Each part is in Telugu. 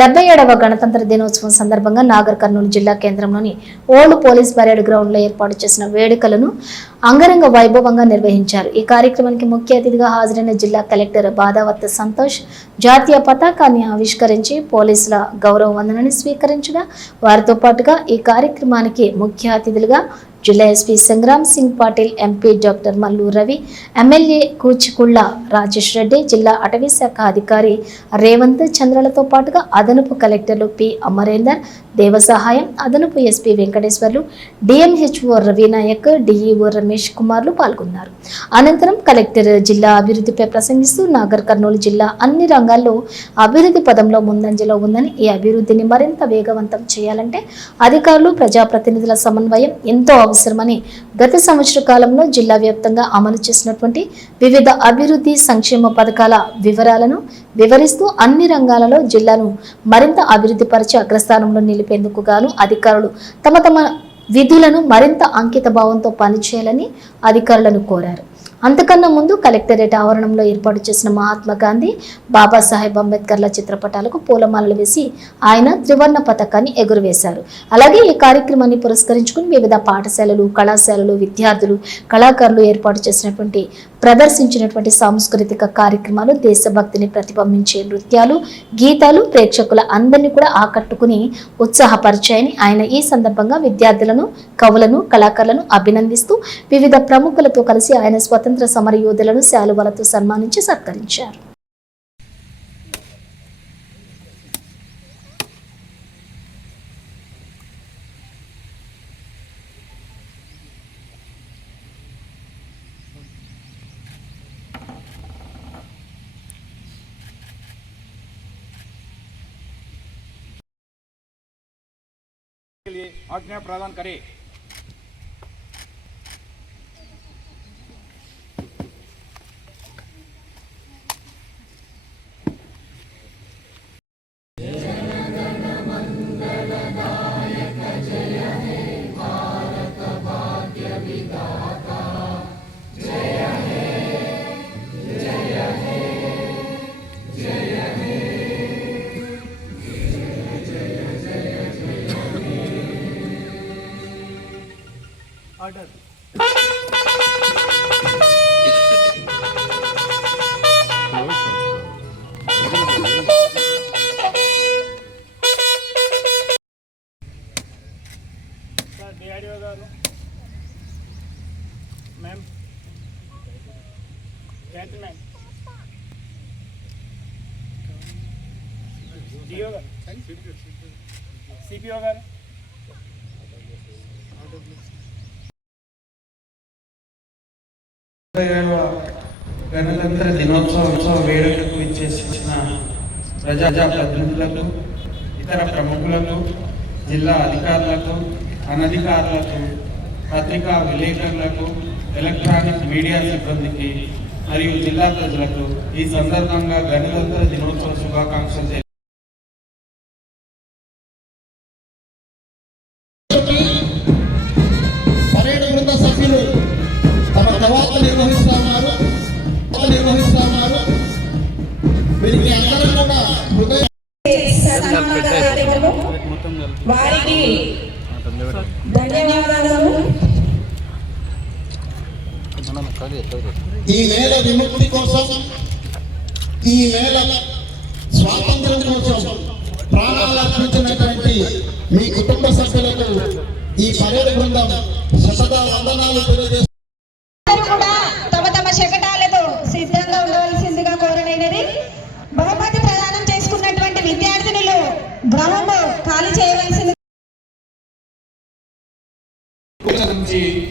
77వ గణతంత్ర దినోత్సవం సందర్భంగా నాగర్ కర్నూలు జిల్లా కేంద్రంలోని ఓల్డ్ పోలీస్ పరేడ్ గ్రౌండ్ లో ఏర్పాటు చేసిన వేడుకలను అంగరంగ వైభవంగా నిర్వహించారు. ఈ కార్యక్రమానికి ముఖ్య అతిథిగా హాజరైన జిల్లా కలెక్టర్ బాదావత్ సంతోష్ జాతీయ పతాకాన్ని ఆవిష్కరించి పోలీసుల గౌరవ వందనాన్ని స్వీకరించగా వారితో పాటుగా ఈ కార్యక్రమానికి ముఖ్య అతిథులుగా జిల్లా SP Sangram Singh Patil, MP doctor Mallu Ravi, MLA Kuchikulla Rajesh Reddy, జిల్లా అటవీ శాఖ అధికారి రేవంత్ చంద్రలతో పాటుగా అదనపు కలెక్టర్లు పి అమరేందర్, దేవసహాయం, అదనపు SP Venkateswarlu, DMHO Ravinayak, DEO Ramesh కుమార్లు పాల్గొన్నారు. అనంతరం కలెక్టర్ జిల్లా అభివృద్ధిపై ప్రసంగిస్తూ నాగర్ కర్నూలు జిల్లా అన్ని రంగాల్లో అభివృద్ధి పదంలో ముందంజలో ఉందని, ఈ అభివృద్ధిని మరింత వేగవంతం చేయాలంటే అధికారులు, ప్రజాప్రతినిధుల సమన్వయం ఎంతో అవసరమని, గత సంవత్సర కాలంలో జిల్లా వ్యాప్తంగా అమలు చేసినటువంటి వివిధ అభివృద్ధి సంక్షేమ పథకాల వివరాలను వివరిస్తూ అన్ని రంగాలలో జిల్లాను మరింత అభివృద్ధి పరిచి అగ్రస్థానంలో నిలిపేందుకు గాను అధికారులు తమ విధులను మరింత అంకిత భావంతో పనిచేయాలని అధికారులను కోరారు. అంతకన్నా ముందు కలెక్టరేట్ ఆవరణంలో ఏర్పాటు చేసిన మహాత్మా గాంధీ, బాబాసాహెబ్ అంబేద్కర్ల చిత్రపటాలకు పూలమాలలు వేసి ఆయన త్రివర్ణ పతాకాన్ని ఎగురవేశారు. అలాగే ఈ కార్యక్రమాన్ని పురస్కరించుకుని వివిధ పాఠశాలలు, కళాశాలలు, విద్యార్థులు, కళాకారులు ఏర్పాటు చేసినటువంటి ప్రదర్శించినటువంటి సాంస్కృతిక కార్యక్రమాలు, దేశభక్తిని ప్రతిబింబించే నృత్యాలు, గీతాలు ప్రేక్షకుల అందరినీ కూడా ఆకట్టుకుని ఉత్సాహపరిచాయని ఆయన ఈ సందర్భంగా విద్యార్థులను, కవులను, కళాకారులను అభినందిస్తూ వివిధ ప్రముఖులతో కలిసి ఆయన స్వతంత్ర సమర యోధులను శాలువాలతో సన్మానించి సత్కరించారు. आज्ञा प्रदान करे। Order. DRDO garu, ma'am, gentlemen, DO garu, CPO garu. గణతంత్ర దినోత్సవ వేడుకలకు ఇచ్చేసిన ప్రజాప్రతినిధులకు, ఇతర ప్రముఖులకు, జిల్లా అధికారులకు, అనధికారులకు, పత్రికా విలేకరులకు, ఎలక్ట్రానిక్ మీడియా సిబ్బందికి మరియు జిల్లా ప్రజలకు ఈ సందర్భంగా గణతంత్ర దినోత్సవ శుభాకాంక్షలు. వారికి ధన్యవాదాలు. ఈ నేల విముక్తి కోసం, ఈ నేల స్వాతంత్ర్యం కోసం ప్రాణాలు అర్పించినటువంటి మీ కుటుంబ సభ్యులకు ఈ పరేడ్ బృందం శత వందనాలు తెలియజేస్తారు. తమ తమ శకటాలతో సిద్ధంగా ఉండవలసిందిగా కోరనైనది. బహుమతి ప్రదానం చేసుకున్నటువంటి విద్యార్థినులు గ్రౌండ్ ఖాళీ చేయవలసింది.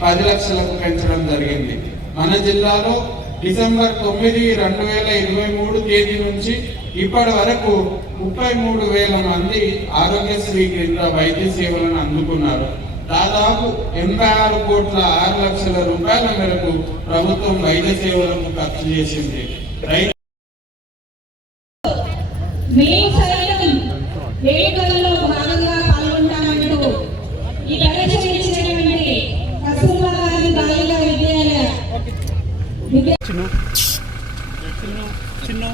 10 లక్షలకు పెంచడం జరిగింది. మన జిల్లాలో డిసెంబర్ 9, 2023 తేదీ నుంచి ఇప్పటి వరకు 33,000 మంది ఆరోగ్యశ్రీ క్రింద వైద్య సేవలను అందుకున్నారు. దాదాపు 86 కోట్ల 6 లక్షల రూపాయల మేరకు ప్రభుత్వం వైద్య సేవలకు ఖర్చు చేసింది. వేడుకలలో భాగంగా పాల్గొంటామంటూ ఈ ప్రదర్శన ఇచ్చినటువంటి కస్తూర్బా గాంధీ బాలిక విద్యాలయ చిన్న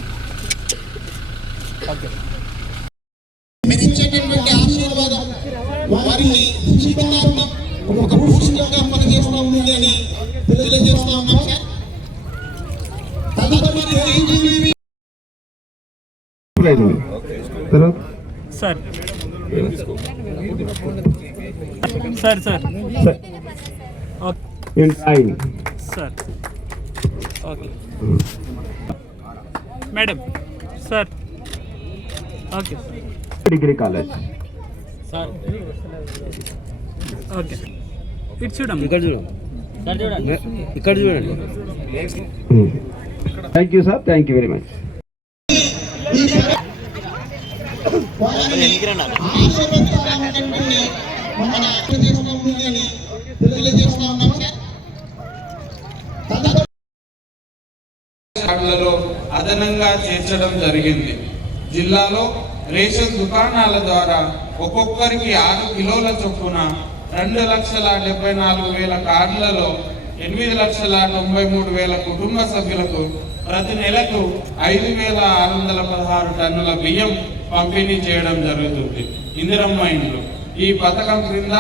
ఇచ్చేటటువంటి ఆశీర్వాదం వారి జీవితాంతం ఒక భూషణంగా పనిచేస్తూ ఉంది అని తెలియజేస్తా ఉన్నాం సార్. తదుపరి AGV sir sir sir sir okay madam sir okay degree college sir okay ఇటు చూడమ్మా ఇక్కడ చూడండి ఇక్కడ చూడండి thank you sir, thank you very much. కార్డులలో అదనంగా చేర్చడం జరిగింది. జిల్లాలో రేషన్ దుకాణాల ద్వారా ఒక్కొక్కరికి 6 కిలోల చొప్పున 2,74,000 కార్డులలో 8,93,000 కుటుంబ సభ్యులకు ప్రతి నెలకు 5,616 టన్నుల బియ్యం పంపిణీ చేయడం జరుగుతుంది. ఇందిరమ్మ ఇండ్లు ఈ పథకం క్రింద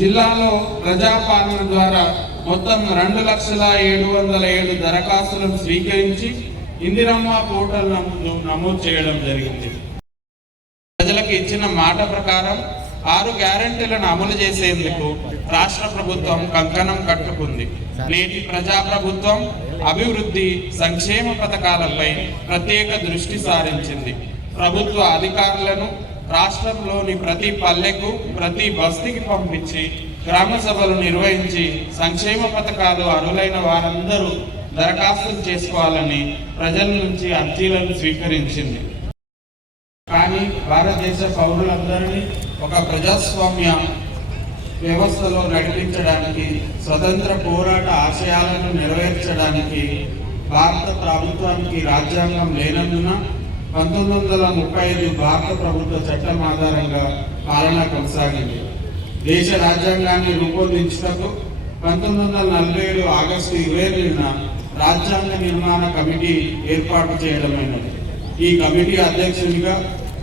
జిల్లాలో ప్రజాపాలన ద్వారా మొత్తం 2,07,007 దరఖాస్తులను స్వీకరించి ఇందిరమ్మ పోర్టల్ నమోదు చేయడం జరిగింది. ప్రజలకు ఇచ్చిన మాట ప్రకారం 6 గ్యారెంటీలను అమలు చేసేందుకు రాష్ట్ర ప్రభుత్వం కంకణం కట్టుకుంది. నేటి ప్రజాప్రభుత్వం అభివృద్ధి సంక్షేమ పథకాలపై ప్రత్యేక దృష్టి సారించింది. ప్రభుత్వ అధికారులను రాష్ట్రంలోని ప్రతి పల్లెకు ప్రతి బస్తీకి పంపించి గ్రామ సభలు నిర్వహించి సంక్షేమ పథకాలు అర్హులైన వారందరూ దరఖాస్తులు చేసుకోవాలని ప్రజల నుంచి అర్జీలను స్వీకరించింది. కానీ భారతదేశ పౌరులందరినీ ఒక ప్రజాస్వామ్య వ్యవస్థలో నడిపించడానికి, స్వతంత్ర పోరాట ఆశయాలను నెరవేర్చడానికి భారత ప్రభుత్వానికి రాజ్యాంగం లేనందున 1935 భారత ప్రభుత్వ చట్టం ఆధారంగా పాలన కొనసాగింది. దేశ రాజ్యాంగాన్ని రూపొందించుటకు 1947 ఆగస్టు 22న రాజ్యాంగ నిర్మాణ కమిటీ ఏర్పాటు చేయడమైనది. ఈ కమిటీ అధ్యక్షునిగా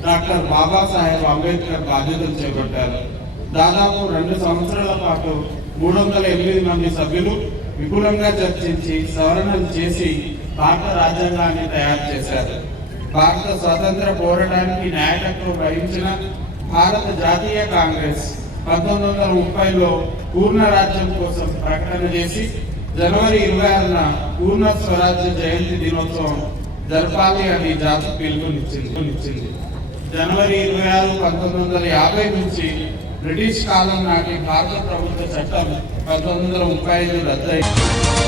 డాక్టర్ బాబాసాహెబ్ అంబేద్కర్ బాధ్యతలు చేపట్టారు. దాదాపు 2 సంవత్సరాల పాటు 308 మంది సభ్యులు విపులంగా చర్చించి సవరణలు చేసి భారత రాజ్యాంగాన్ని తయారు చేశారు. భారత స్వాతంత్ర పోరాటానికి నాయకత్వం వహించిన భారత జాతీయ కాంగ్రెస్ 1930లో పూర్ణ రాజ్యం కోసం ప్రకటన చేసి జనవరి 26న పూర్ణ స్వరాజ్య జయంతి దినోత్సవం జరపాలి అని జాతి పిలుపునిచ్చింది. జనవరి 26, 1950 నుంచి బ్రిటిష్ కాలం నాటి భారత ప్రభుత్వ చట్టం 1935 రద్దయింది.